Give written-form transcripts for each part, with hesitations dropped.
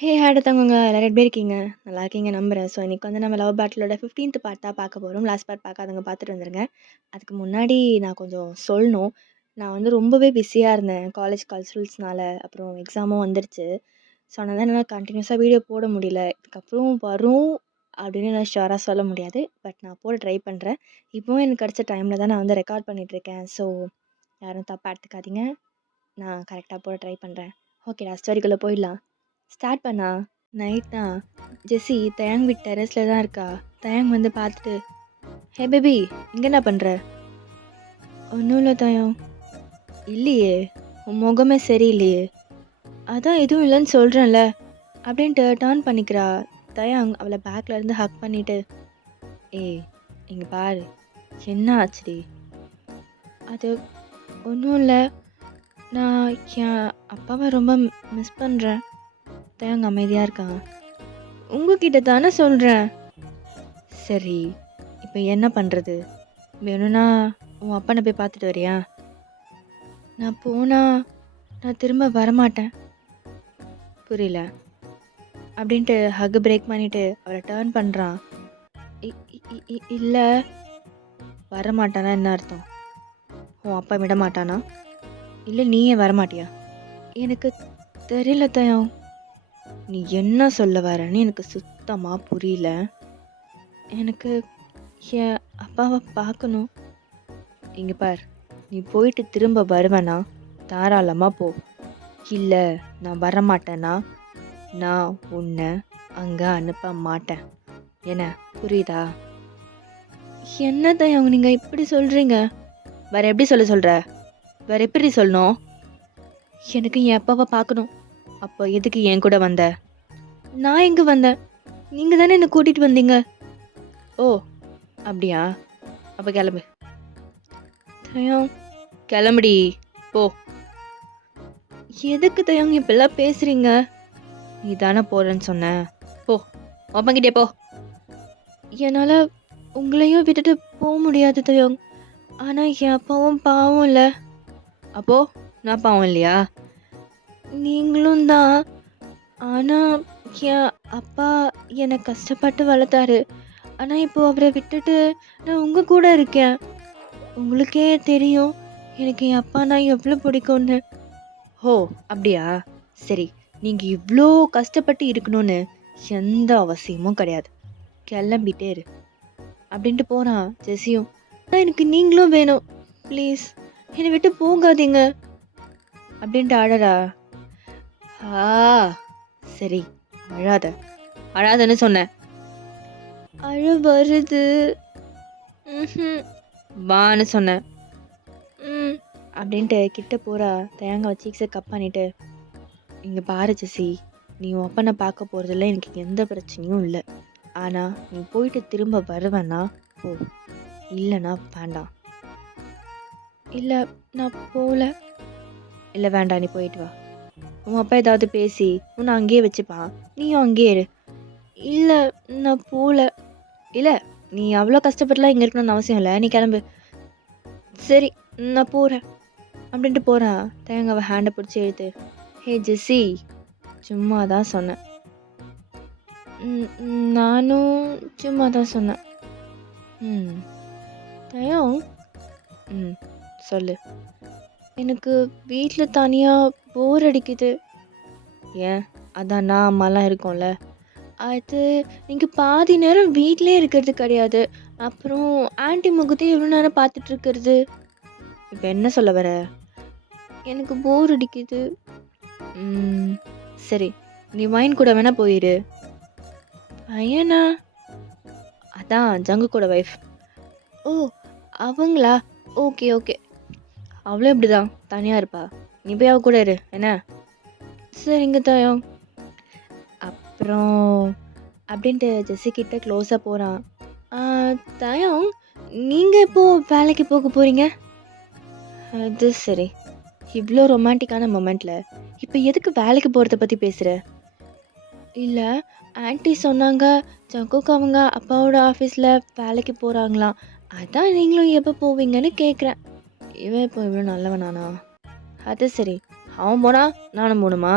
அடுத்தவங்க எல்லாரும் எப்படி இருக்கீங்க? நல்லா இருக்கீங்க நம்புறேன். ஸோ, இன்னைக்கு வந்து நம்ம லவ் பேட்டிலோட 15த் பார்ட் தான் பார்க்க போறோம். லாஸ்ட் பார்ட் பார்க்காதவங்க பார்த்துட்டு வந்துருங்க. அதுக்கு முன்னாடி நான் கொஞ்சம் சொல்லணும். நான் வந்து ரொம்பவே பிஸியா இருந்தேன். காலேஜ் கல்ச்சுரல்ஸ்னால, அப்புறம் எக்ஸாமும் வந்துருச்சு. ஸோ, அதனால என்னால கன்டினியூஸா வீடியோ போட முடியல. இதுக்கப்புறம் வரும் அப்படின்னு நான் ஷூரா சொல்ல முடியாது. பட் நான் போட ட்ரை பண்றேன். இப்பவும் எனக்கு கிடைச்ச டைம்ல தான் நான் வந்து ரெக்கார்ட் பண்ணிட்டுருக்கேன். ஸோ, யாரும் தப்பா எடுத்துக்காதீங்க. நான் கரெக்ட்டா போட ட்ரை பண்றேன். ஓகேடா, ஸ்டோரிக்குள்ள போயிடலாம். ஸ்டார்ட் பண்ணா. நைட்டா ஜெஸ்ஸி தயாங் வீட்டு டெரஸ்ல தான் இருக்கா. தயாங் வந்து பார்த்துட்டு, ஹே பேபி, இங்க என்ன பண்ற? ஒன்றும் இல்லை தயம். இல்லையே, உன் முகமே சரியில்லையே. அதான் எதுவும் இல்லைன்னு சொல்கிறேன்ல அப்படின்ட்டு டர்ன் பண்ணிக்கிறா. தயாங் அவளை பேக்ல இருந்து ஹக் பண்ணிட்டு, ஏய் இங்க பாரு, என்ன ஆச்சுடி? அது ஒன்றும் இல்லை, நான் என் அப்பாவை ரொம்ப மிஸ் பண்ணுறேன். தயாங் அமைதியாக இருக்கான். உங்ககிட்ட தானே சொல்கிறேன். சரி, இப்போ என்ன பண்ணுறது? வேணும்னா உன் அப்பனை போய் பார்த்துட்டு வரியா? நான் போனா நான் திரும்ப வரமாட்டேன். புரியல அப்படின்ட்டு ஹக் பிரேக் பண்ணிட்டு அவரை டர்ன் பண்ணுறான். இல்லை, வரமாட்டானா என்ன அர்த்தம்? உன் அப்பா விட மாட்டானா? இல்லை நீயே வரமாட்டியா? எனக்கு தெரியல தயம். நீ என்ன சொல்ல வரன்னு எனக்கு சுத்தமாக புரியல. எனக்கு என் அப்பாவை பார்க்கணும். இங்கே பார், நீ போயிட்டு திரும்ப வருவேனா தாராளமாக போ. இல்லை நான் வரமாட்டேன்னா நான் உன்னை அங்கே அனுப்ப மாட்டேன். என்ன புரியுதா? என்னதான் அவங்க நீங்கள் இப்படி சொல்கிறீங்க? வேற எப்படி சொல்கிற? வேற எப்படி சொல்லணும்? எனக்கு என் அப்பாவை பார்க்கணும். அப்போ எதுக்கு என் கூட வந்த? நான் எங்கே வந்தேன்? நீங்கள் தானே என்னை கூட்டிகிட்டு வந்தீங்க. ஓ அப்படியா? அப்போ கிளம்பு. தயம், கிளம்புடி போ. எதுக்கு தயம் இப்பெல்லாம் பேசுறீங்க? நீ தானே போறேன்னு சொன்ன, போ. அப்பங்கிட்டே போ. என்னால் உங்களையும் விட்டுட்டு போக முடியாது தயம். ஆனால் என் அப்பாவும் பாவம் இல்லை. அப்போ நான் பாவம் இல்லையா? நீங்களும் தான். ஆனால் என் அப்பா என்னை கஷ்டப்பட்டு வளர்த்தாரு. ஆனால் இப்போ அவரை விட்டுட்டு நான் உங்கள் கூட இருக்கேன். உங்களுக்கே தெரியும் எனக்கு என் அப்பா நான் எவ்வளோ பிடிக்கும்னு. ஓ அப்படியா? சரி, நீங்கள் இவ்வளோ கஷ்டப்பட்டு இருக்கணும்னு எந்த அவசியமும் கிடையாது. கிளம்பிட்டே இரு அப்படின்ட்டு போகிறான் ஜெஸியும். ஆனால் எனக்கு நீங்களும் வேணும், ப்ளீஸ் என்னை விட்டு போகாதீங்க அப்படின்ட்டு அழறா. ஆ சரி, அழாத, அழாதன்னு சொன்னேன். அழ வருது. வான்னு சொன்னேன். அப்படின்ட்டு கிட்ட போகிறா. தேங்காய் சீக்ஸை கப் பண்ணிட்டு, இங்கே பாரு ஜெஸி, நீ உன் அப்பனை பார்க்க போகிறதுல எனக்கு எந்த பிரச்சனையும் இல்லை. ஆனால் நீ போயிட்டு திரும்ப வருவேன்னா போ, இல்லைன்னா வேண்டாம். இல்லை நான் போகல. இல்லை வேண்டாம், நீ போயிட்டு வா. உன் அப்பா ஏதாவது பேசி உன்னை அங்கேயே வச்சுப்பான், நீயும் அங்கேயே இரு. இல்லை நான் போகல. இல்லை நீ அவ்வளோ கஷ்டப்பட்டுலாம் இங்கே இருக்கணும்னு அவசியம் இல்லை, நீ கிளம்பு. சரி நான் போகிறேன் அப்படின்ட்டு போகிறான். தேங்காவை ஹேண்டை பிடிச்சி எடுத்து, ஹே ஜெஸ்ஸி, சும்மா தான் சொன்னேன். நானும் சும்மா தான் சொன்னேன். தயம், சொல்லு. எனக்கு வீட்டில் தனியாக போர் அடிக்குது. ஏன்? அதான் நான் அம்மாலாம் இருக்கோம்ல. அது நீங்கள் பாதி நேரம் வீட்டிலே இருக்கிறது கிடையாது. அப்புறம் ஆன்ட்டி முகத்தையும் எவ்வளோ நேரம் பார்த்துட்டு இருக்கிறது. இப்போ என்ன சொல்ல வர? எனக்கு போர் அடிக்குது. சரி, நீ மைன் கூட வேணா போயிரு. பையனா? அதான் ஜங்கு கூட வைஃப். ஓ அவங்களா? Okay okay. அவ்வளோ இப்படிதான் தனியாக இருப்பா. நீ போய் அவ கூட இரு என்ன? சரிங்க தயம். அப்புறம் அப்படின்ட்டு ஜெஸ்ஸி கிட்ட க்ளோஸாக போகிறான். தயம், நீங்கள் எப்போ வேலைக்கு போக போகிறீங்க? அது சரி, இவ்வளோ ரொமான்டிக்கான மொமெண்ட்டில் இப்போ எதுக்கு வேலைக்கு போகிறத பற்றி பேசுகிற? இல்லை, ஆன்ட்டி சொன்னாங்க ஜங்குக்கு அவங்க அப்பாவோட ஆஃபீஸில் வேலைக்கு போகிறாங்களாம். அதான் நீங்களும் எப்போ போவீங்கன்னு கேட்குறேன். இவன் இப்போ இவ்வளோ நல்லவனானா? அது சரி, அவன் போனா நானும் போகணுமா?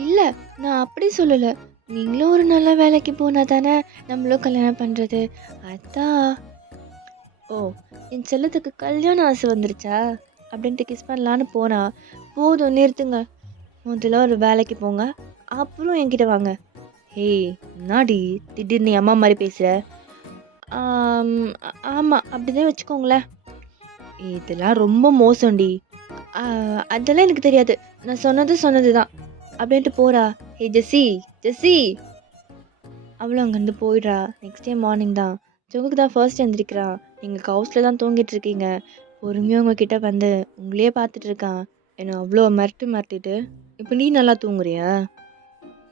இல்ல, நான் அப்படி சொல்லல. நீங்களும் ஒரு நல்ல வேலைக்கு போனா தானே நம்மளும் கல்யாணம் பண்றது. அதான். ஓ! என் செல்லத்துக்கு கல்யாண ஆசை வந்துருச்சா? அப்படின்ட்டு கிஸ் பண்ணலான்னு போனா, போதும் நிறுத்துங்க. முதல்ல ஒரு வேலைக்கு போங்க. அப்புறம் என்கிட்ட வாங்க. ஏய்! என்னாடி திடீர்னு என் அம்மா மாரி பேசுற? ஆம், ஆமா. அப்படிதான் வச்சுக்கோங்களேன். இதெல்லாம் ரொம்ப மோசம்டி. ஆ அதெல்லாம் எனக்கு தெரியாது. நான் சொன்னது சொன்னது தான். அப்படின்ட்டு போறா. ஏய் ஜெஸ்ஸி, ஜெஸ்ஸி அவளும் அங்கேருந்து போயிடுறா. நெக்ஸ்ட் டே மார்னிங் தான். ஜங்குக்கு தான் ஃபர்ஸ்ட் எந்திரிக்கிறான். நீங்க கவுஸ்ல தான் தூங்கிட்டு இருக்கீங்க. பொறுமையா உங்ககிட்ட வந்து உங்களையே பார்த்துட்டு இருக்கான். என்ன அவ்வளோ மிரட்டிட்டு, இப்ப நீ நல்லா தூங்குறியா?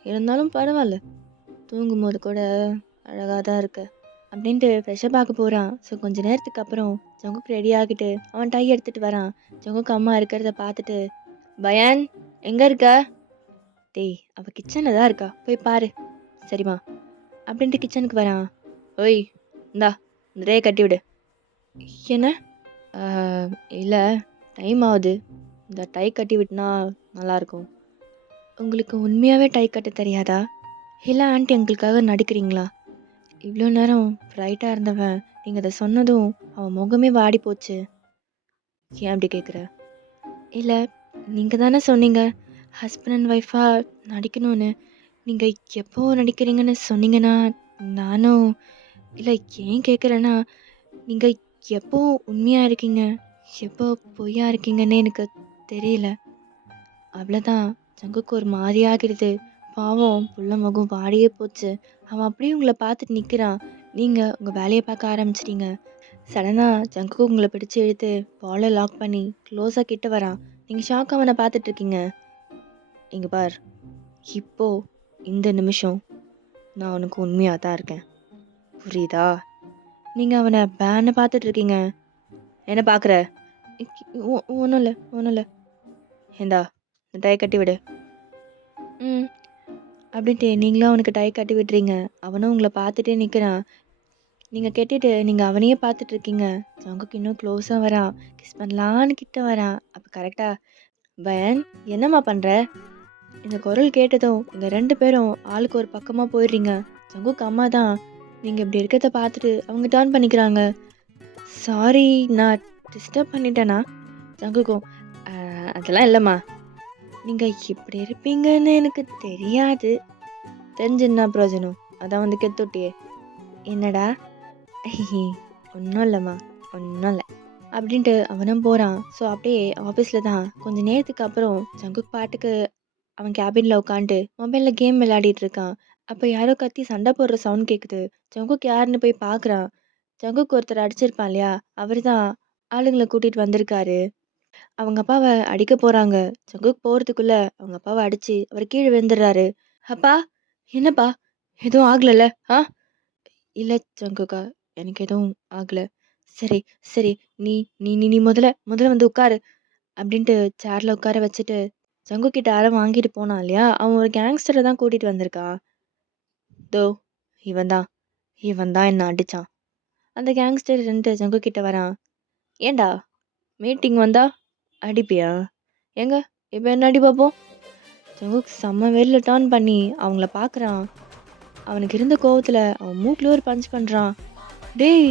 இருந்தாலும் பரவால்ல. தூங்கும்போது கூட அழகா தான் இருக்க. அப்படின்ட்டு ஃப்ரெஷ்ஷப் ஆக போறான். ஸோ கொஞ்ச நேரத்துக்கு அப்புறம் ஜங்குக் ரெடி ஆகிட்டு அவன் டை எடுத்துட்டு வரான். ஜங்குக் அம்மா இருக்கிறத பார்த்துட்டு, பயான் எங்க இருக்க? டேய் அவ கிச்சன்ல தான் இருக்கா. போய் பாரு. சரிம்மா. அப்படின்ட்டு கிச்சனுக்கு வரான். ஓய் இந்தா இந்த டேயை கட்டி விடு. என்ன? "ஆ, இல்ல டைம் ஆகுது. இந்த டை கட்டி விட்டுனா நல்லாயிருக்கும்." உங்களுக்கு உண்மையாகவே டை கட்ட தெரியாதா? இல்லை ஆண்டி எங்களுக்காக நடிக்கிறீங்களா? இவ்வளோ நேரம் ப்ரைட்டாக இருந்தவன் நீங்கள் அதை சொன்னதும் அவன் முகமே வாடி போச்சு. ஏன் அப்படி கேட்குற? இல்லை, நீங்கள் தானே சொன்னீங்க ஹஸ்பண்ட் அண்ட் ஒய்ஃபாக நடிக்கணும்னு. நீங்கள் எப்போ நடிக்கிறீங்கன்னு சொன்னீங்கன்னா நானும். இல்லை, ஏன் கேட்குறேன்னா நீங்கள் எப்போ உண்மையாக இருக்கீங்க, எப்போ பொய்யா இருக்கீங்கன்னு எனக்கு தெரியல. அவ்வளோதான். ஜங்குக்கு ஒரு மாதிரியாகிடுது. பாவம் புள்ள முகம் வாடியே போச்சு. அவன் அப்படியே உங்களை பார்த்துட்டு நிற்கிறான். நீங்கள் உங்கள் வேலையை பார்க்க ஆரம்பிச்சிட்டீங்க. சடனாக ஜங்குக்கு உங்களை பிடிச்சி இழுத்து பாலை லாக் பண்ணி க்ளோஸாக கிட்ட வரான். நீங்கள் ஷாக் அவனை பார்த்துட்டு இருக்கீங்க. இங்கே பார், இப்போ இந்த நிமிஷம் நான் உனக்கு உண்மையாக தான் இருக்கேன். புரியுதா? நீங்கள் அவனை பேனை பார்த்துட்டு இருக்கீங்க. என்ன பார்க்குற? ஒன்றும் இல்லை, ஒன்றும் இல்லை. ஏண்டா இந்த டை கட்டி விடு. ம் அப்படின்ட்டு நீங்களும் அவனுக்கு டை கட்டி விடுறீங்க. அவனும் உங்களை பார்த்துட்டே நிற்கிறான். நீங்கள் கெட்டிட்டு நீங்கள் அவனையே பார்த்துட்டு இருக்கீங்க. ஜங்குக்கு இன்னும் க்ளோஸாக வரான். கிஸ் பண்ணலான்னு கிட்ட வரான். அப்போ கரெக்டாக பயன் என்னம்மா பண்ணுற? இந்த குரல் கேட்டதும் நீங்கள் 2 பேரும் ஆளுக்கு ஒரு பக்கமாக போயிடுறீங்க. ஜங்குக்கு அம்மா தான் நீங்கள் இப்படி இருக்கிறத பார்த்துட்டு அவங்க டர்ன் பண்ணிக்கிறாங்க. சாரி, நான் டிஸ்டர்ப் பண்ணிட்டேனா? ஜங்குக்கும் அதெல்லாம் இல்லைம்மா. நீங்கள் இப்படி இருப்பீங்கன்னு எனக்கு தெரியாது. தெரிஞ்சு என்ன பிரயோஜனம்? அதான் வந்து கெத்துட்டியே. என்னடா? ஒன்றும் இல்லைம்மா, ஒன்றும் இல்லை அப்படின்ட்டு அவனும் போகிறான். ஸோ அப்படியே ஆஃபீஸில் தான் கொஞ்ச நேரத்துக்கு அப்புறம் ஜங்குக் பாட்டுக்கு அவன் கேபினில் உட்காந்துட்டு மொபைலில் கேம் விளையாடிட்டு இருக்கான். அப்போ யாரோ கத்தி சண்டை போடுற சவுண்ட் கேட்குது. ஜங்குக் யாருன்னு போய் பார்க்குறான். ஜங்குக் ஒருத்தர் அடிச்சிருப்பான் இல்லையா, அவர் தான் ஆளுங்களை கூட்டிகிட்டு வந்திருக்காரு. அவங்க அப்பாவை அடிக்க போகிறாங்க. ஜங்குக் போகிறதுக்குள்ள அவங்க அப்பாவை அடித்து அவர் கீழே விழுந்துடுறாரு. அப்பா, என்னப்பா, எதுவும் ஆகலைல்ல? ஆ, இல்லை ஜங்குக்கா, எனக்கு எதுவும் ஆகலை. சரி சரி, நீ நீ நீ நீ முதல்ல முதல்ல வந்து உட்காரு அப்படின்ட்டு சேர்ல உட்கார வச்சுட்டு ஜங்கு கிட்ட அரை வாங்கிட்டு போனான் இல்லையா, அவன் ஒரு கேங்ஸ்டரை தான் கூட்டிட்டு வந்திருக்கான். தோ இவன் தான், இவன் தான் என்ன அடிச்சான். அந்த கேங்ஸ்டர் 2 ஜங்கு கிட்ட வரான். ஏண்டா மீட்டிங் வந்தா அடிப்பியா? எங்க இப்போ என்ன அடி பார்ப்போம். ஜங்குக் செம்ம வெளில டர்ன் பண்ணி அவங்கள பார்க்குறான். அவனுக்கு இருந்த கோவத்தில் அவன் மூக்கில் ஒரு பஞ்ச் பண்ணுறான். டேய்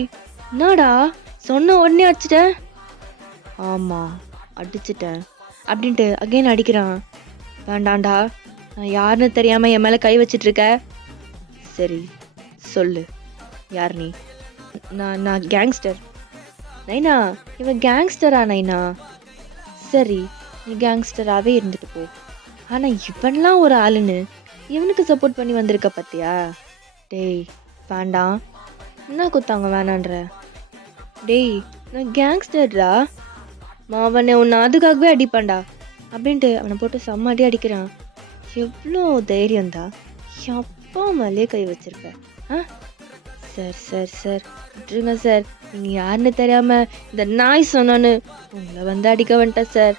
என்னடா, சொன்ன உடனே அடிச்சிட்ட? ஆமாம் அடிச்சிட்டேன் அப்படின்ட்டு அகைன் அடிக்கிறான். வேண்டாண்டா, நான் யாருன்னு தெரியாமல் என் மேலே கை வச்சிட்ருக்க. சரி சொல்லு, யார் நீ? நான் நான் கேங்ஸ்டர். நைனா, இவன் கேங்ஸ்டரா நைனா? சரி, நீ கேங்ஸ்டராகவே இருந்துட்டு போ. ஆனால் இவன்லாம் ஒரு ஆளுன்னு இவனுக்கு சப்போர்ட் பண்ணி வந்திருக்க பார்த்தியா? டேய் வேண்டாம், என்ன குத்தாங்க வேணான்ற? டேய் நான் கேங்ஸ்டர்டா, அவனை உன்னை அதுக்காகவே அடிப்பான்டா அப்படின்ட்டு அவனை போட்டு செம்ம அடி அடிக்கிறான். எவ்வளோ தைரியம்தா, அப்பா மேலே கை வச்சிருப்ப? ஆ, சார் சார் சார் விட்டுருங்க சார், நீங்கள் யாருன்னு தெரியாமல் இந்த நாய் சொன்னான்னு உங்களை வந்து அடிக்க வந்துட்டேன் சார்.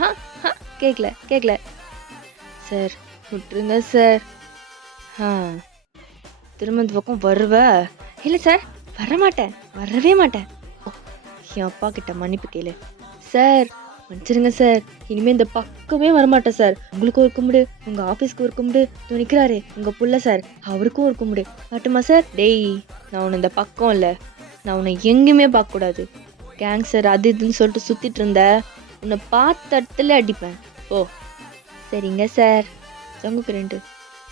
ஆ ஆ, கேட்கல கேட்கல சார், விட்டுருங்க சார். ஆ, திரும்ப இந்த பக்கம் வருவ? இல்லை சார், வரமாட்டேன், வரவே மாட்டேன். ஓ, என் அப்பா கிட்ட மன்னிப்பு கேளு. சார் மன்னிச்சிடுங்க சார். இனிமே இந்த பக்கமே வரமாட்டேன் சார். உங்களுக்கு ஒரு கும்பிடு, உங்க ஆஃபீஸ்க்கு ஒரு கும்பிடு. இதோ நிக்கிறாரே உங்க புள்ள சார், அவருக்கும் ஒரு கும்பிடு. வரட்டுமா சார்? டேய், நான் உன்னை இந்த பக்கம் இல்ல. நான் உன்னை எங்கேயுமே பார்க்கக்கூடாது. கேங்ஸ்டர் அது இதுன்னு சொல்லிட்டு சுத்திட்டு இருந்த, உன்னை பார்த்த இடத்துல அடிப்பேன். ஓ சரிங்க சார். ஜங்குக்கு 2.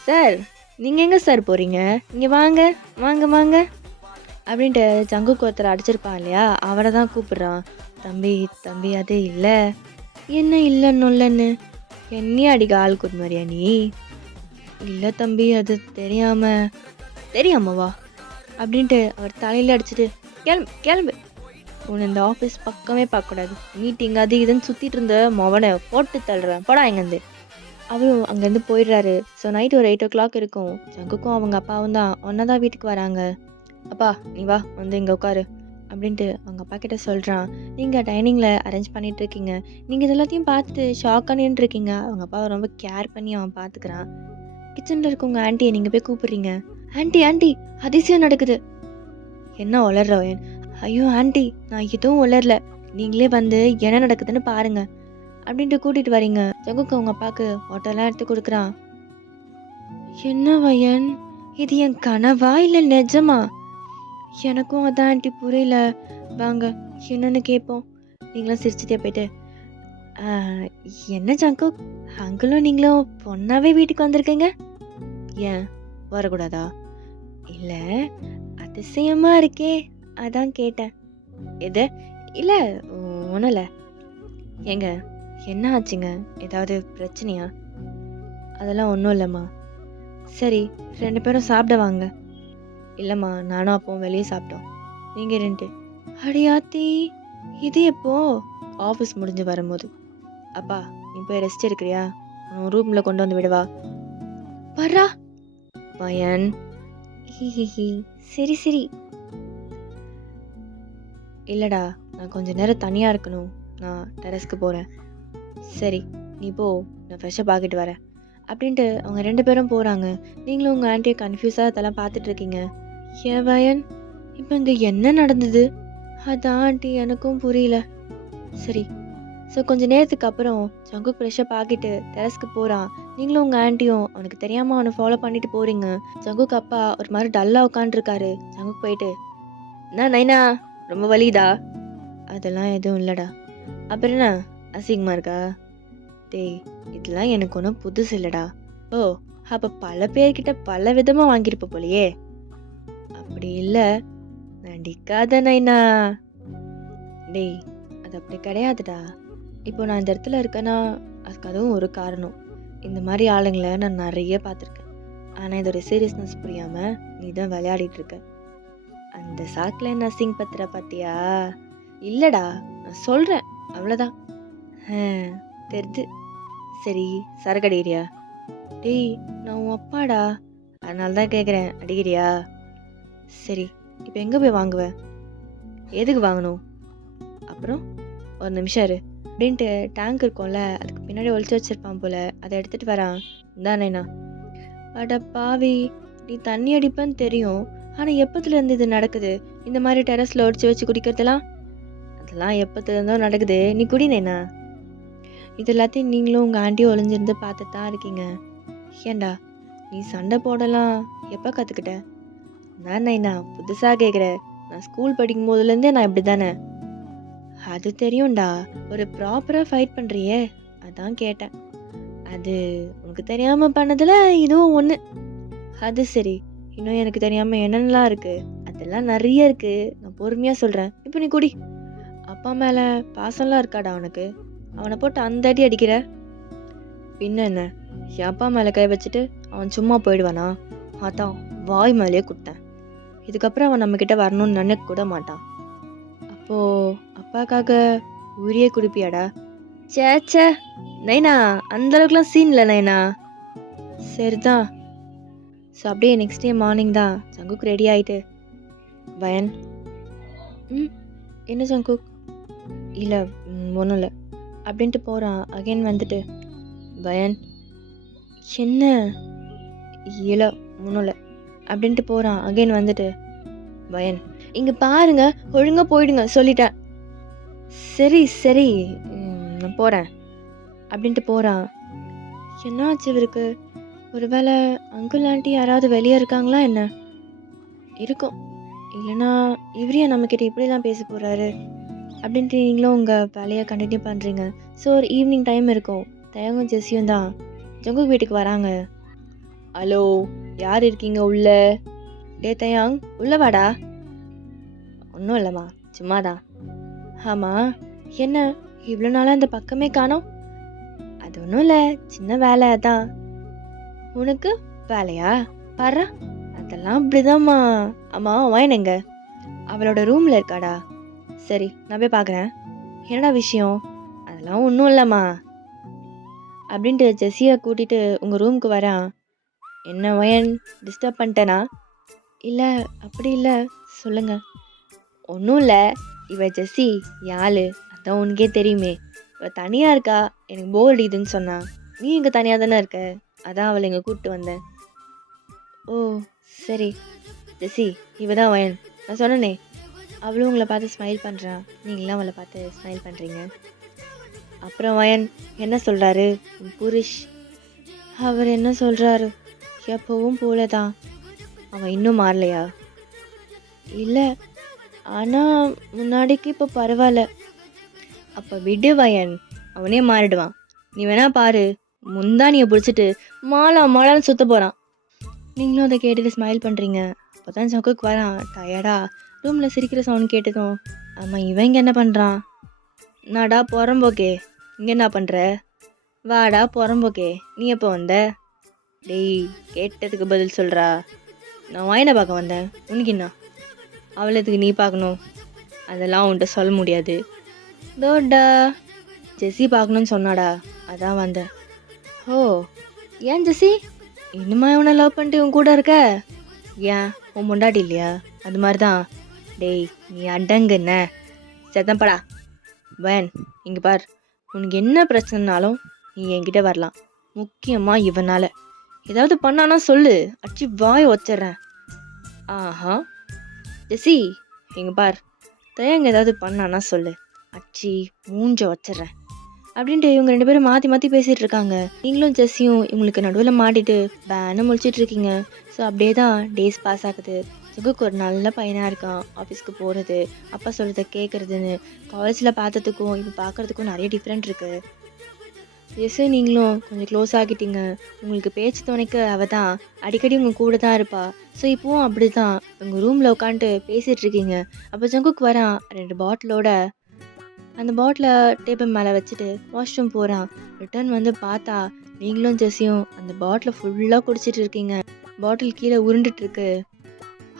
சார் நீங்க எங்க சார் போறீங்க? இங்க வாங்க வாங்க வாங்க அப்படின்ட்டு ஜங்குக்கு ஒருத்தர் அடிச்சிருப்பான் இல்லையா, அவனை தான் கூப்பிடுறான். தம்பி தம்பி அது இல்லை. என்ன இல்லைன்னு என்னையே அடிக்க ஆள் கூட்டினாரியா நீ? இல்லை தம்பி அது தெரியாமவா அப்படின்ட்டு அவர் தலையில் அடிச்சுட்டு கிளம்பு கிளம்பு, உன்னை இந்த ஆஃபீஸ் பக்கமே பார்க்கக்கூடாது. மீட்டிங் அது இதுன்னு சுற்றிட்டு இருந்த மொவனை போட்டு தள்ளுறேன் போடா எங்கேருந்து. அவரும் அங்கேருந்து போயிடுறாரு. ஸோ நைட் ஒரு 8 o'clock இருக்கும். ஜங்குக்கும் அவங்க அப்பாவும் தான் ஒன்றா தான் வீட்டுக்கு வராங்க. அப்பா நீ வா வந்து இங்கே உட்காரு அப்படின்ட்டு அவங்க அப்பா கிட்ட சொல்கிறான். நீங்கள் டைனிங்கில் அரேஞ்ச் பண்ணிட்டு இருக்கீங்க, நீங்கள் இது எல்லாத்தையும் பார்த்துட்டு ஷாக்காக நின்றுருக்கீங்க. அவங்க அப்பாவை ரொம்ப கேர் பண்ணி அவன் பார்த்துக்கிறான். கிச்சனில் இருக்கவங்க ஆண்டியை நீங்கள் போய் கூப்பிடுறீங்க. ஆண்டி ஆண்டி அதிசயம் நடக்குது. என்ன உளர்றவன்? ஐயோ ஆண்டி நான் எதுவும் உளரல, நீங்களே வந்து என்ன நடக்குதுன்னு பாருங்க அப்படின்ட்டு கூட்டிட்டு வரீங்க. ஜங்குக்கு அவங்க அப்பாவுக்கு வாட்டர்லாம் எடுத்து கொடுக்குறான். என்ன வயன், இது என் கனவா இல்லை நிஜமா? எனக்கும் அதான் ஆண்டி புரியல. வாங்க என்னன்னு கேட்போம். நீங்களும் சிரிச்சுட்டே போயிட்டு என்ன ஜங்கு, அங்கிளும் நீங்களும் பொண்ணாவே வீட்டுக்கு வந்திருக்கீங்க, ஏன் வரக்கூடாதா? இல்லை அதிசயமா இருக்கே அதான் கேட்டேன். எது? இல்லை ஒன்றும் இல்லை. ஏங்க என்ன ஆச்சுங்க, ஏதாவது பிரச்சனையா? அதெல்லாம் ஒன்றும் இல்லைம்மா. சரி 2 பேரும் சாப்பிட வாங்க. இல்லைம்மா நானும் அப்போ வெளியே சாப்பிட்டோம், நீங்கள் 2. அடியாத்தி இது எப்போ? ஆஃபீஸ் முடிஞ்சு வரும்போது. அப்பா நீ போய் ரெஸ்ட் எடுக்கிறியா? உன் ரூமில் கொண்டு வந்து விடவா? வரா பயன். ஹி சரி சரி. இல்லைடா நான் கொஞ்ச நேரம் தனியாக இருக்கணும், நான் டெரஸ்க்கு போகிறேன். சரி நீ போ, நான் ஃப்ரெஷ்ஷாக பார்க்கிட்டு வரேன் அப்படின்ட்டு அவங்க 2 பேரும் போகிறாங்க. நீங்களும் உங்கள் ஆண்டியை கன்ஃபியூஸாக அதெல்லாம் பார்த்துட்டு இருக்கீங்க. ஏன் பயன், இப்போ இங்கே என்ன நடந்தது? அதான் ஆண்டி எனக்கும் புரியல. சரி ஸோ கொஞ்சம் நேரத்துக்கு அப்புறம் ஜங்குக் ஃப்ரெஷ்ஷாக பார்க்கிட்டு டெரஸ்க்கு போகிறான். நீங்களும் உங்கள் ஆண்டியும் அவனுக்கு தெரியாமல் அவனை ஃபாலோ பண்ணிட்டு போகிறீங்க. ஜங்குக் அப்பா ஒரு மாதிரி டல்லாக உட்காந்துருக்காரு. ஜங்குக் போயிட்டு என்ன நைனா ரொம்ப வலிதா? அதெல்லாம் எதுவும் இல்லைடா. அப்புறம் என்ன அசிங்கமாக இருக்கா? டேய் இதெல்லாம் எனக்கு ஒன்றும் புதுசு இல்லைடா. ஓ அப்போ பல பேர்கிட்ட பல விதமாக வாங்கியிருப்ப போலையே. அப்படி இல்லை நடிக்காத நைனா. டேய் அது அப்படி கிடையாதுடா. இப்போ நான் இந்த இடத்துல இருக்கேன்னா அதுக்கு அதுவும் ஒரு காரணம். இந்த மாதிரி ஆளுங்களை நான் நிறைய பார்த்துருக்கேன். ஆனால் இதோட சீரியஸ்னஸ் புரியாமல் நீ தான் விளையாடிட்டு இருக்க. அந்த சாக்கில் என்ன சிங் பத்திர பார்த்தியா? இல்லைடா நான் சொல்கிறேன் அவ்வளோதான். தெரிது. சரி சரக்கடிக்கிறியா? டேய் நான் உன் அப்பாடா, அதனால தான் கேட்குறேன், அடிக்கிறியா? சரி இப்போ எங்கே போய் வாங்குவேன்? எதுக்கு வாங்கணும்? அப்புறம் ஒரு நிமிஷம் இரு அப்படின்ட்டு டேங்க் இருக்கும்ல அதுக்கு பின்னாடி ஒழிச்சு வச்சிருப்பான் போல, அதை எடுத்துகிட்டு வரான். தானேண்ணா? அட பாவி, நீ தண்ணி அடிப்பேன்னு தெரியும், ஆனால் எப்போத்துலேருந்து இது நடக்குது? இந்த மாதிரி டெரஸில் ஒடிச்சு வச்சு குடிக்கிறதுலாம் அதெல்லாம் எப்போத்துலேருந்தோ நடக்குது. நீ குடினேண்ணா. இது எல்லாத்தையும் நீங்களும் உங்கள் ஆண்டியும் ஒளிஞ்சிருந்து பார்த்து தான் இருக்கீங்க. ஏண்டா நீ சண்டை போடலாம் எப்போ கற்றுக்கிட்ட? நான் நைனா புதுசாக கேட்குற, நான் ஸ்கூல் படிக்கும் போதுலேருந்தே நான் இப்படி தானே. அது தெரியும்டா, ஒரு ப்ராப்பராக ஃபைட் பண்ணுறியே அதான் கேட்டேன். அது உனக்கு தெரியாமல் பண்ணதில் இதுவும் ஒன்று. அது சரி, இன்னும் எனக்கு தெரியாமல் என்னென்னலாம் இருக்குது? அதெல்லாம் நிறைய இருக்குது, நான் பொறுமையாக சொல்கிறேன். இப்போ நீ குடி. அப்பா மேலே பாசம்லாம் இருக்காடா உனக்கு? அவனை போட்டு அந்த அடி அடிக்கிற. பின்ன என்ன, என் அப்பா மேலே கை வச்சுட்டு அவன் சும்மா போயிடுவானா? அதான் வாய் மேலேயே கொடுத்தேன். இதுக்கப்புறம் அவன் நம்மக்கிட்ட வரணும்னு நினைக்க கூட மாட்டான். அப்போது அப்பாக்காக உயிரியே குடிப்பியாடா? சேச்சே நைனா, அந்தளவுக்குலாம் சீன் இல்லை நைனா. சரிதான். ஸோ அப்படியே நெக்ஸ்ட் டே மார்னிங் தான் ஜங்குக் ரெடி ஆகிட்டு பயன். என்ன ஜங்குக்? இல்லை ஒன்றும் இல்லை அப்படின்ட்டு போகிறான். அகைன் வந்துட்டு பயன். என்ன? இல்லை ஒன்றும் இல்லை அப்படின்ட்டு போகிறான். அகைன் வந்துட்டு பயன். இங்கே பாருங்க, ஒழுங்காக போயிடுங்க சொல்லிட்டேன். சரி சரி நான் நான் போகிறேன் அப்படின்ட்டு போகிறான். என்ன ஆச்சு இவருக்கு? ஒருவேளை அங்கிள் ஆண்டி யாராவது வெளியே இருக்காங்களா என்ன? இருக்கும். இல்லைன்னா இவரையே நம்மக்கிட்ட இப்படிலாம் பேச போகிறாரு அப்படின்ட்டு நீங்களும் உங்கள் வேலையை கண்டினியூ பண்ணுறீங்க. ஸோ ஒரு ஈவினிங் டைம் இருக்கும். தயங்கும் ஜெஸ்ஸியும் தான் ஜங்குக் வீட்டுக்கு வராங்க. ஹலோ, யார் இருக்கீங்க உள்ள? டே தயாங், உள்ள வாடா. ஒன்றும் இல்லைம்மா, சும்மாதான். ஆமாம், என்ன இவ்வளோ நாளாக இந்த பக்கமே காணோம்? அது ஒன்றும் இல்லை, சின்ன வேலை தான். உனக்கு வேலையா? பாரு, அதெல்லாம் அப்படிதாம்மா. ஆமாம், வயன் எங்க? அவளோட ரூமில் இருக்காடா. சரி, நான் போய் பார்க்குறேன். என்னடா விஷயம்? அதெல்லாம் ஒன்றும் இல்லைம்மா அப்படின்ட்டு ஜெஸ்ஸியை கூட்டிகிட்டு உங்கள் ரூமுக்கு வரான். என்ன வயன், டிஸ்டர்ப் பண்ணிட்டேனா? இல்லை, அப்படி இல்லை, சொல்லுங்கள். ஒன்றும் இல்லை, இவ ஜெஸ்ஸி யாழ், அதான் உனக்கே தெரியுமே. இவ தனியாக இருக்கா, எனக்கு போர் அடிக்குதுன்னு சொன்னா. நீ இங்கே தனியாக தானே இருக்க, அதான் அவளை இங்கே கூப்பிட்டு வந்தேன். ஓ சரி ஜெஸ்ஸி, இவ தான் வயன், நான் சொன்னனே. அவளும் உங்களை பார்த்து ஸ்மைல் பண்ணுறான், நீங்களாம் அவளை பார்த்து ஸ்மைல் பண்ணுறீங்க. அப்புறம் வயன் என்ன சொல்கிறாரு புருஷ்? அவர் என்ன சொல்கிறாரு? எப்பவும் போல தான். அவன் இன்னும் மாறலையா? இல்லை, ஆனால் முன்னாடிக்கு இப்போ பரவாயில்ல. அப்போ விடு வயன், அவனே மாறிடுவான். நீ வேணா பாரு, முந்தானியை பிடிச்சிட்டு மாலான்னு சுத்த போகிறான். நீங்களும் அதை கேட்டுட்டு ஸ்மைல் பண்ணுறீங்க. அப்போ தான் ஜங்குக் வரான் டயர்டா. ரூமில் சிரிக்கிற சவுண்ட் கேட்டதும், ஆமாம் இவன் இங்கே என்ன பண்ணுறான்? நாடா புறம்போக்கே, இங்கே என்ன பண்ணுற? வாடா புறம்போக்கே, நீ எப்போ வந்த? டேய், கேட்டதுக்கு பதில் சொல்கிறா. நான் வயனை பார்க்க வந்தேன், உனக்கு என்ன? அவளத்துக்கு நீ பார்க்கணும், அதெல்லாம் உன்கிட்ட சொல்ல முடியாது. தோடா, ஜெஸ்ஸி பார்க்கணுன்னு சொன்னாடா, அதான் வந்தேன். ஓ, ஏன் ஜெஸ்ஸி இன்னுமா இவனை லவ் பண்ணிட்டு இவன் கூட இருக்க? ஏன் உன் முண்டாடி இல்லையா? அது மாதிரி தான். டேய், நீ அடங்குன்ன செத்தப்படா. வயன், இங்கே பார், உனக்கு என்ன பிரச்சனைனாலும் நீ என்கிட்ட வரலாம். முக்கியமாக இவனால் ஏதாவது பண்ணானா சொல்லு, அடிச்சு வாய் வச்சிட்றேன். ஆஹா ஜெஸ்ஸி, இங்கே பார், தயங்க ஏதாவது பண்ணானா சொல்லு, அடிச்சு மூஞ்ச வச்சிட்றேன் அப்படின்ட்டு இவங்க 2 பேரும் மாற்றி மாற்றி பேசிகிட்டு இருக்காங்க. நீங்களும் ஜெஸ்ஸியும் இவங்களுக்கு நடுவில் மாட்டிட்டு பேனு முழிச்சிட்டு இருக்கீங்க. ஸோ அப்படியே தான் டேஸ் பாஸ் ஆகுது. ஜங்குக் ஒரு நல்ல பையனாக இருக்கான், ஆஃபீஸ்க்கு போகிறது, அப்பா சொல்கிறத கேட்குறதுன்னு. காலேஜில் பார்த்ததுக்கும் இப்போ பார்க்குறதுக்கும் நிறைய டிஃப்ரெண்ட் இருக்குது. ஜெஸ்ஸி நீங்களும் கொஞ்சம் க்ளோஸ் ஆகிட்டீங்க. உங்களுக்கு பேச்சு துணைக்கு அவள் தான் அடிக்கடி உங்கள் கூட தான் இருப்பாள். ஸோ இப்போவும் அப்படி தான் உங்கள் ரூமில் உட்காந்துட்டு பேசிகிட்டு இருக்கீங்க. அப்போ ஜங்குக் வரான் 2 பாட்டிலோட. அந்த பாட்டிலை டேபிள் மேலே வச்சுட்டு வாஷ்ரூம் போகிறான். ரிட்டர்ன் வந்து பார்த்தா நீங்களும் ஜெஸ்ஸியும் அந்த பாட்டிலை ஃபுல்லாக குடிச்சிட்டு இருக்கீங்க. பாட்டில் கீழே உருண்டுட்டுருக்கு.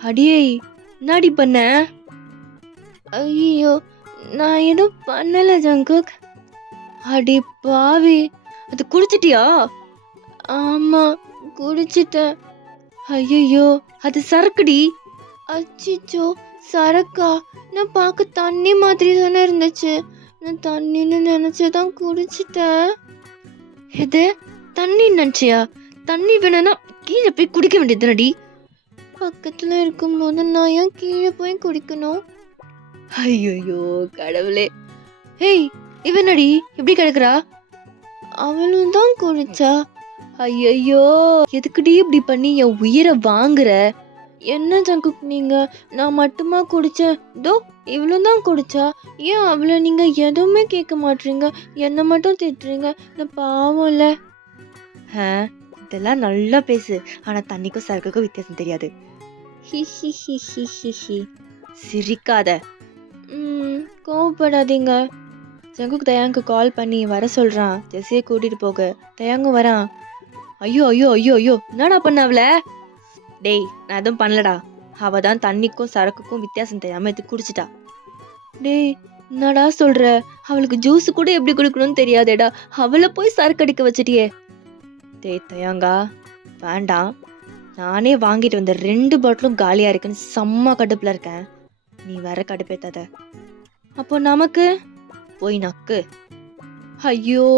அடியே, என்னாடி பண்ண? ஐயோ, நான் எதுவும் பண்ணலை ஜங்குக். அடி பாவி, அது குடிச்சிட்டியா? ஆமாம், குடிச்சிட்டேன். ஐயோ, அது சரக்குடி. அச்சிச்சோ, சரக்கா? நான் பார்க்க தண்ணி மாதிரி தானே இருந்துச்சு. நான் தண்ணின்னு நினச்சதான் குடிச்சிட்டேன். எது தண்ணி நினச்சியா? தண்ணி வேணும்னா கீழே போய் குடிக்க வேண்டியதுனடி. பக்கத்தில் இருக்கும்போது நான் ஏன் கீழே போய் குடிக்கணும்? ஐயோ கடவுளே. ஏய், இவனடி இப்படி கிடக்குறா? அவளும் தான் குடிச்சா. ஐயோ, எதுக்குடி இப்படி பண்ணி என் உயிரை வாங்குற? என்ன ஜங்குக் நீங்க? நான் மட்டுமா குடிச்சேன்? தோ இவ்வளோ தான் குடிச்சா. ஏன் அவளை நீங்க எதுவுமே கேட்க மாட்டீங்க, என்னை மட்டும் திட்டுறீங்க? நான் பாவம்ல. இதெல்லாம் நல்லா பேசு, ஆனா தண்ணிக்கும் சரக்குக்கும் வித்தியாசம் தெரியாது. சிரிக்காத. கோவப்படாதீங்க. ஜங்குக் தயாங்க்கு கால் பண்ணி வர சொல்றான், ஜெஸ்ஸியை கூட்டிட்டு போக. தயாங்கும் வரான். ஐயோ ஐயோ ஐயோ ஐயோ, என்னடா பண்ண அவளை? டேய், நான் எதுவும் பண்ணலடா, அவ தான் தண்ணிக்கும் சரக்குக்கும் வித்தியாசம் தெரியாம இது குடிச்சிட்டா. டேய், என்னடா சொல்ற? அவளுக்கு ஜூஸ் கூட எப்படி குடிக்கணும்னு தெரியாதேடா, அவளை போய் சரக்கு அடிக்க வச்சிட்டியே. டேய் தயாங்கா, வேண்டாம். நானே வாங்கிட்டு வந்த 2 பாட்டிலும் காலியா இருக்குன்னு செம்ம கடுப்புல இருக்கேன். நீ வேற கடுப்பேத்தாத. அப்போ நமக்கு போய் நக்கு. ஐயோ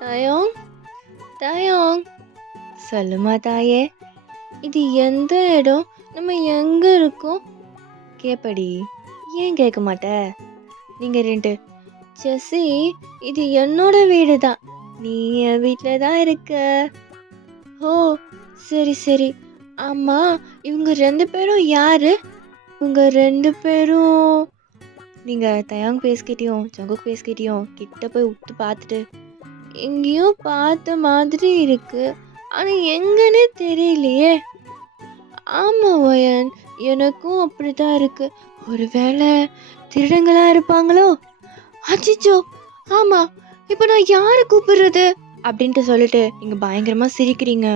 தயாங், தயாங் சொல்லுமா தாயே, இது எந்த இடம்? நம்ம எங்க இருக்கோம்? கேப்படி, ஏன் கேட்க மாட்ட? நீங்க 2 ஜெசி, இது என்னோட வீடு தான். நீ என் வீட்டில் தான் இருக்க. ஓ, சரி சரி. ஆமா, இவங்க 2 பேரும் யாரு? இவங்க 2 பேரும் நீங்க தயாங் பேஸ்கிட்டயும் ஜங்குக் பேஸ்கிட்டயும் கிட்ட போய் உத்து பார்த்துட்டு எங்கேயோ பார்த்த மாதிரி இருக்கு. ஆனா எங்கன்னே தெரியலையே. ஆமா வயன், எனக்கும் அப்படிதான் இருக்கு. ஒருவேளை திருடங்களா இருப்பாங்களோ? அச்சிச்சோ, ஆமா, இப்போ நான் யாரை கூப்பிடுறது அப்படின்ட்டு சொல்லிட்டு நீங்க பயங்கரமா சிரிக்கிறீங்க.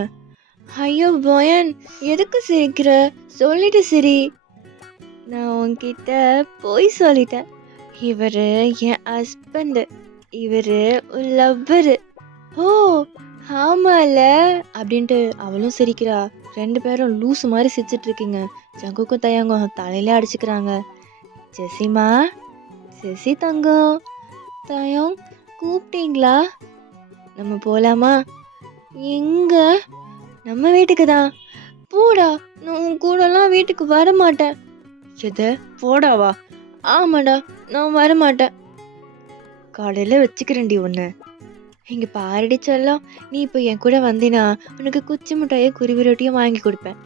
ஐயோ வயன், எதுக்கு சிரிக்கிற? சொல்லிட்டு சிரி. நான் உன்கிட்ட போய் சொல்லிட்டேன். இவரு என் ஹஸ்பண்டு, இவரு உன் லவ்வரு. ஓ ஆமால அப்படின்ட்டு அவளும் சிரிக்கிறா. 2 பேரும் லூசு மாதிரி சிரிச்சிட்டு இருக்கீங்க. ஜங்குக்கும் தயங்கும் தலையில அடிச்சுக்கிறாங்க. ஜெசிமா, ஜெசி தங்கம், தயம் கூப்பிட்டீங்களா? நம்ம போலாமா? எங்க? நம்ம வீட்டுக்கு தான். போடா, நான் உன் கூடலாம் வீட்டுக்கு வர மாட்டேன். எது போடாவா? ஆமாடா, நான் வர மாட்டேன். காலையில் வச்சுக்கிறேன்டி ஒன்று. இங்கே பாரடி செல்லம், நீ இப்போ என் கூட வந்தினா உனக்கு குச்சி மிட்டாயோ குருவி ரொட்டியும் வாங்கி கொடுப்பேன்.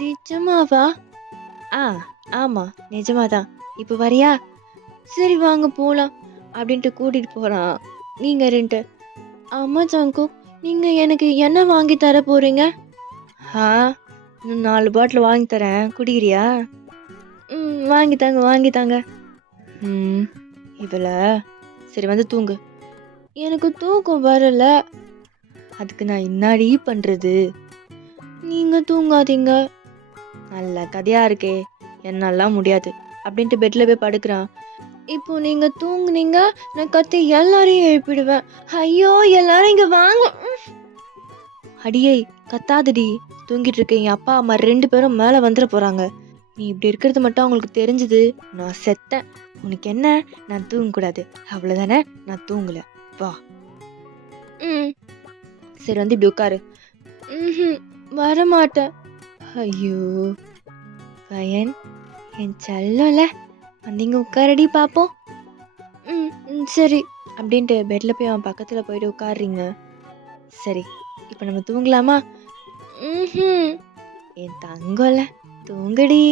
நிஜமாவா? ஆ ஆமாம், நிஜமாதான். இப்போ வரியா? சரி வாங்க போகலாம் அப்படின்ட்டு கூட்டிகிட்டு போகிறான். நீங்கள் 2. ஆமாம் ஜங்கு, நீங்கள் எனக்கு என்ன வாங்கி தர போகிறீங்க? ஆ, இன்னும் 4 பாட்டில் வாங்கி தரேன், குடிக்கிறியா? வாங்கித்தாங்க வாங்கித்தாங்க. இவள சரி வந்து தூங்கு. எனக்கு தூக்கம் வரல. அதுக்கு நான் என்னாடி பண்றது? நீங்க தூங்காதீங்க. நல்ல கதையா இருக்கே, என்னாலாம் முடியாது அப்படின்ட்டு பெட்ல போய் படுக்கிறான். இப்போ நீங்க தூங்குனீங்க, நான் கத்தி எல்லாரையும் எழுப்பிடுவேன். ஐயோ, எல்லாரும் இங்க வாங்க. அடியே கத்தாதடி, தூங்கிட்டு இருக்கேன். என் அப்பா அம்மா 2 பேரும் மேல வந்துட போறாங்க. நீ இப்படி இருக்கிறது மட்டும் அவங்களுக்கு தெரிஞ்சது, நான் செத்தேன். உனக்கு என்ன? நான் தூங்கக்கூடாது அவ்வளோதானே? நான் தூங்கல, வா. சரி வந்து இப்படி உட்காரு. வரமாட்டேன். ஐயோ பையன், என் செல்லல, வந்தீங்க உட்காரடி பார்ப்போம். சரி அப்படின்ட்டு பெட்டில் போய் அவன் பக்கத்தில் போயிட்டு உட்காடுறீங்க. சரி, இப்போ நம்ம தூங்கலாமா? என் தங்கல, தூங்குடி.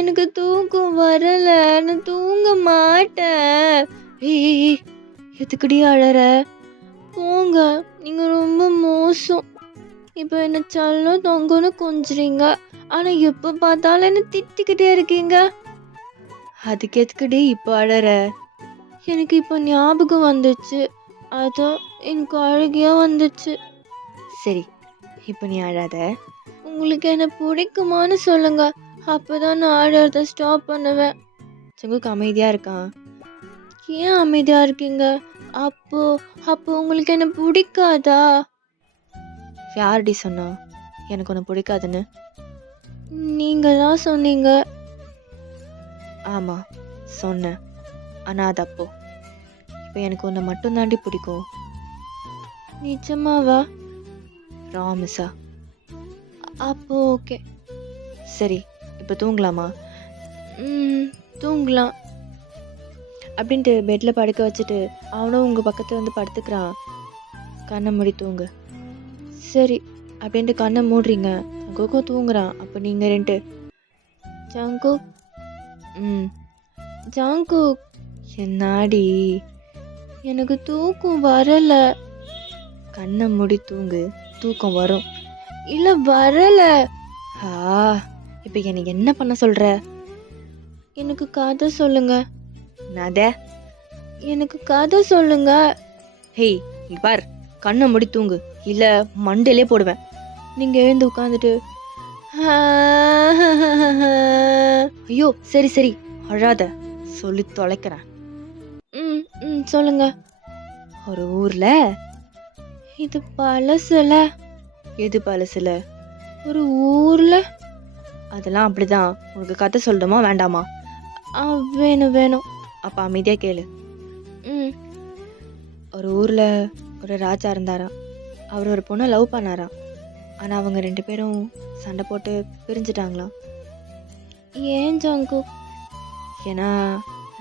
எனக்கு தூக்கம் வரல, நான் தூங்க மாட்டேன். ஏய், எதுக்குடி அழற? போங்க, நீங்க ரொம்ப மோசம். இப்போ என்ன செல்லம் தொங்கன்னு கொஞ்சுறீங்க, ஆனா எப்போ பார்த்தாலும் என்ன திட்டிக்கிட்டே இருக்கீங்க. அதுக்கு எதுக்குடி இப்போ அழற? எனக்கு இப்போ ஞாபகம் வந்துச்சு, அதான் எனக்கு அழுகையா வந்துச்சு. சரி, இப்போ நீ அழாத. உங்களுக்கு என்ன பிடிக்குமான்னு சொல்லுங்க, அப்போதான் நான் அழறத ஸ்டாப் பண்ணுவேன். ஜங்குக்கு அமைதியா இருக்கான். ஏன் அமைதியா இருக்கீங்க? அப்போ அப்போ உங்களுக்கு என்ன பிடிக்காதா? யார்டி சொன்னா எனக்கு ஒன்று பிடிக்காதுன்னு? நீங்க தான் சொன்னீங்க. ஆமா சொன்னேன், ஆனால் அது அப்போ. இப்போ எனக்கு ஒன்று மட்டும் தாண்டி பிடிக்கும். நிஜமாவா? ராமிசா? அப்போ ஓகே. சரி, இப்போ தூங்கலாமா? தூங்கலாம் அப்படின்ட்டு பெட்டில் படுக்க வச்சுட்டு அவனும் உங்கள் பக்கத்தில் வந்து படுத்துக்கிறான். கண்ணை மூடி தூங்கு. சரி அப்படின்ட்டு கண்ணை மூடுறீங்க. ஜங்குக்கும் தூங்குறான். அப்போ நீங்கள் 2. ஜங்கு, ஜங்கு, என்னாடி? எனக்கு தூக்கம் வரல. கண்ணை மூடி தூங்கு, தூக்கம் வரும். இல்லை வரல. இப்போ எனக்கு என்ன பண்ண சொல்கிற? எனக்கு கதை சொல்லுங்க. நத, எனக்கு கதை சொல்லுங்க. ஹேய், இங்க பார், கண்ணை மூடி தூங்கு, இல்லை மண்டையிலே போடுவேன். நீங்கள் எழுந்து உட்காந்துட்டு ஐயோ சரி சரி அழாத, சொல்லி தொலைக்கிறேன். சொல்லுங்க. ஒரு ஊர்ல, இது பழசுல. எது பழசுல? ஒரு ஊர்ல. அதெல்லாம் அப்படிதான். உனக்கு கதை சொல்லணுமா வேண்டாமா? வேணும் வேணும். அப்ப அமைதியா கேளு. ஒரு ஊர்ல ஒரு ராஜா இருந்தாராம். அவர் ஒரு பொண்ணை லவ் பண்ணாராம். ஆனா அவங்க 2 பேரும் சண்டை போட்டு பிரிஞ்சுட்டாங்களாம். ஏன் ஜங்கு? ஏன்னா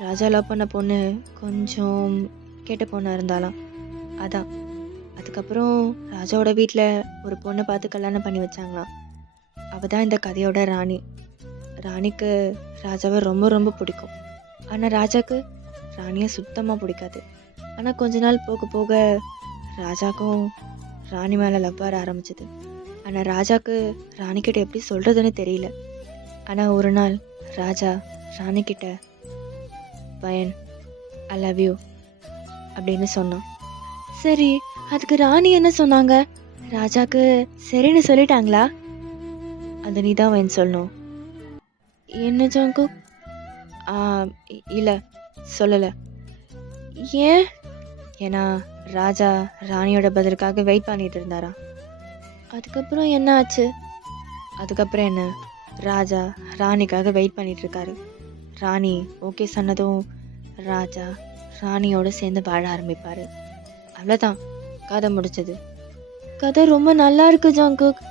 ராஜா லவ் பண்ண பொண்ணு கொஞ்சம் கெட்ட பொண்ணா இருந்தாளாம். அதான். அதுக்கப்புறம் ராஜாவோட வீட்ல ஒரு பொண்ண பார்த்து கல்யாணம் பண்ணி வச்சாங்களாம். அவ தான் இந்த கதையோட ராணி. ராணிக்கு ராஜாவ ரொம்ப ரொம்ப பிடிக்கும். ஆனா ராஜாக்கு ராணிய சுத்தமா பிடிக்காது. ஆனா கொஞ்ச நாள் போக போக ராஜாக்கும் ராணி மேல லவ் வர ஆரம்பிச்சது. ஆனா ராஜாக்கு ராணிகிட்ட எப்படி சொல்றதுன்னு தெரியல. ஆனா ஒரு நாள் ராஜா ராணிகிட்ட பயன் ஐ லவ் யூ அப்படின்னு சொன்னான். சரி, அதுக்கு ராணி என்ன சொன்னாங்க? ராஜாக்கு சரின்னு சொல்லிட்டாங்களா? அது நீ தான் வயன் சொல்லணும். என்ன ஜாங்கு? இல்ல சொல்லல. ஏன்? ஏன்னா ராஜா ராணியோட பதிலுக்காக வெயிட் பண்ணிட்டு இருந்தாரா. அதுக்கப்புறம் என்ன ஆச்சு? அதுக்கப்புறம் என்ன, ராஜா ராணிக்காக வெயிட் பண்ணிட்டு இருக்காரு. ராணி ஓகே சொன்னதும் ராஜா ராணியோட சேர்ந்து வாழ ஆரம்பிப்பாரு. அவ்வளோதான், கதை முடிச்சது. கதை ரொம்ப நல்லா இருக்கு ஜாங்குக்.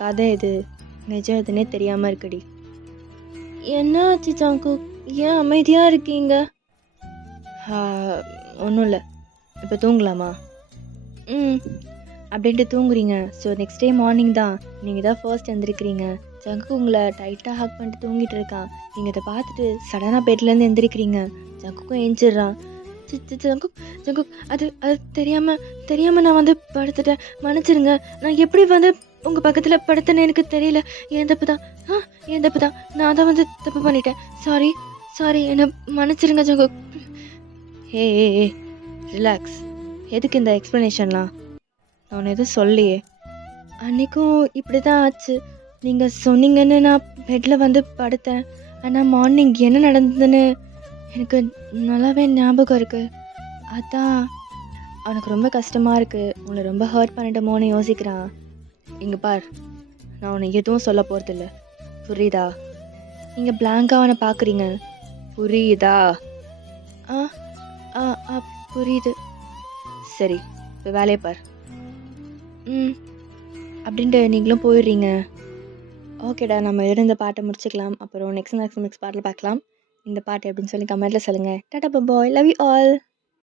கதை இது நிஜம் எதுன்னே தெரியாம இருக்குடி. என்ன ஆச்சு ஜாங்குக்? ஏன் அமைதியா இருக்கீங்க? ஒன்றும் இல்லை. இப்போ தூங்கலாமா? அப்படின்ட்டு தூங்குறீங்க. ஸோ நெக்ஸ்ட் டே மார்னிங் தான் நீங்கள் தான் ஃபர்ஸ்ட் எழுந்திருக்கிறீங்க. ஜங்கு உங்களை டைட்டாக ஹக் பண்ணிட்டு தூங்கிட்டு இருக்கான். நீங்கள் இதை பார்த்துட்டு சடனாக பெட்லேருந்து எழுந்திருக்கிறீங்க. ஜங்குக்கும் எழுந்திடுறான். ஜங்குக் ஜங்குக் அது அது தெரியாமல் நான் வந்து படுத்துட்டேன், மன்னிச்சிருங்க. நான் எப்படி வந்து உங்கள் பக்கத்தில் படுத்தேன்னு எனக்கு தெரியல. என் தப்பு தான். என் தப்பு தான். நான் தான் வந்து தப்பு பண்ணிட்டேன். சாரி என்னை மன்னிச்சிருங்க ஜங்குக். ஏ ரிலாக்ஸ். எதுக்கு இந்த எக்ஸ்ப்ளனேஷன்லாம்? நான் எதுவும் சொல்லியே. அன்றைக்கும் இப்படி தான் ஆச்சு. நீங்கள் சொன்னீங்கன்னு நான் பெட்டில் வந்து படுத்தேன். ஆனால் மார்னிங் என்ன நடந்ததுன்னு எனக்கு நல்லாவே ஞாபகம் இருக்குது. அதான் அவனுக்கு ரொம்ப கஷ்டமாக இருக்குது. உன்னை ரொம்ப ஹர்ட் பண்ணிட்டோமோன்னு யோசிக்கிறான். இங்கே பார், நான் உன்னை எதுவும் சொல்ல போகிறதில்ல, புரியுதா? நீங்கள் பிளாங்காக அவனை பார்க்குறீங்க, புரியுதா? புரியுது. சரி, இப்போ வேலையை பார். அப்படின்ட்டு நீங்களும் போயிடுறீங்க. ஓகேடா, நம்ம இந்த பாட்டை முடிச்சுக்கலாம். அப்புறம் நெக்ஸ்ட் பாட்டில் பார்க்கலாம். இந்த பாட்டு எப்படின்னு சொல்லி கமெண்ட்டில் சொல்லுங்கள். டாடா பாய், லவ் யூ ஆல்.